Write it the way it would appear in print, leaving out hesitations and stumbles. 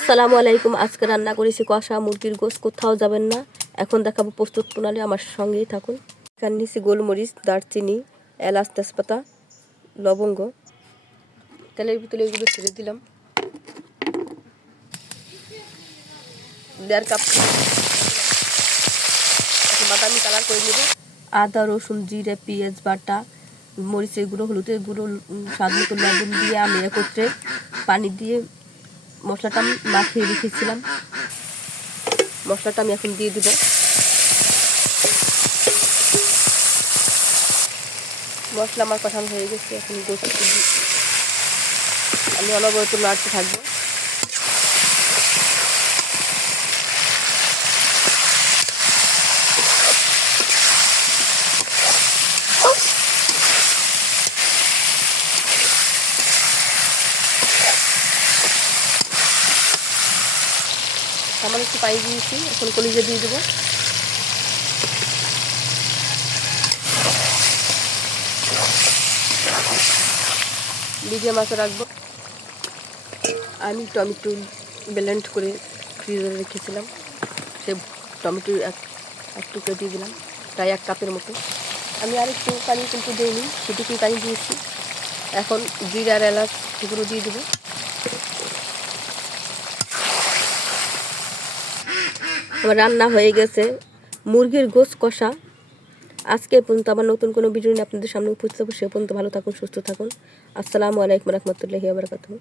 আসসালামু আলাইকুম। আজকে রান্না করেছি কষা মুরগির গোশত। কোথাও যাবেন না, এখন দেখাবো প্রস্তুত প্রণালী, আমার সঙ্গেই থাকুন। এখানে নিয়েছি গোলমরিচ, দারচিনি, এলাচ, তেজপাতা, লবঙ্গ। তেলের ভিতরে এগুলো ছেড়ে দিলাম। 1.5 কাপ বাদামি কালার করে নেব। আদা, রসুন, জিরে, পেঁয়াজ বাটা, মরিচের গুঁড়ো, হলুদের গুঁড়ো, স্বাদ মতো লবণ দিয়ে আমি একত্রে পানি দিয়ে মশলাটা মাখিয়ে রেখেছিলাম। মশলাটা আমি এখন দিয়ে দিব। মশলা আমার কষানো হয়ে গেছে। এখন গোশত আমি অনবরত নাড়তে থাকবো। সামান্য একটু পানি দিয়েছি, এখন কলিজা দিয়ে দেবো। মিডিয়াম আঁচে রাখবো। আমি টমেটো ব্লেন্ড করে ফ্রিজে রেখেছিলাম, সে টমেটো এক টুকরো দিয়ে দিলাম, প্রায় 1 কাপের মতো। আমি আর একটু পানি কিন্তু দিইনি, সেটুকুই পানি দিয়েছি। এখন জিরা আর এলাচ এগুলো দিয়ে দেবো। আমার রান্না হয়ে গেছে মুরগির গোশত কষা। আজকে পর্যন্ত আমার নতুন কোনো ভিডিও নিয়ে আপনাদের সামনে উপস্থিত হবো। সে পর্যন্ত ভালো থাকুন, সুস্থ থাকুন। আসসালামু আলাইকুম রহমতুল্লাহি ওয়া বারাকাতুহু।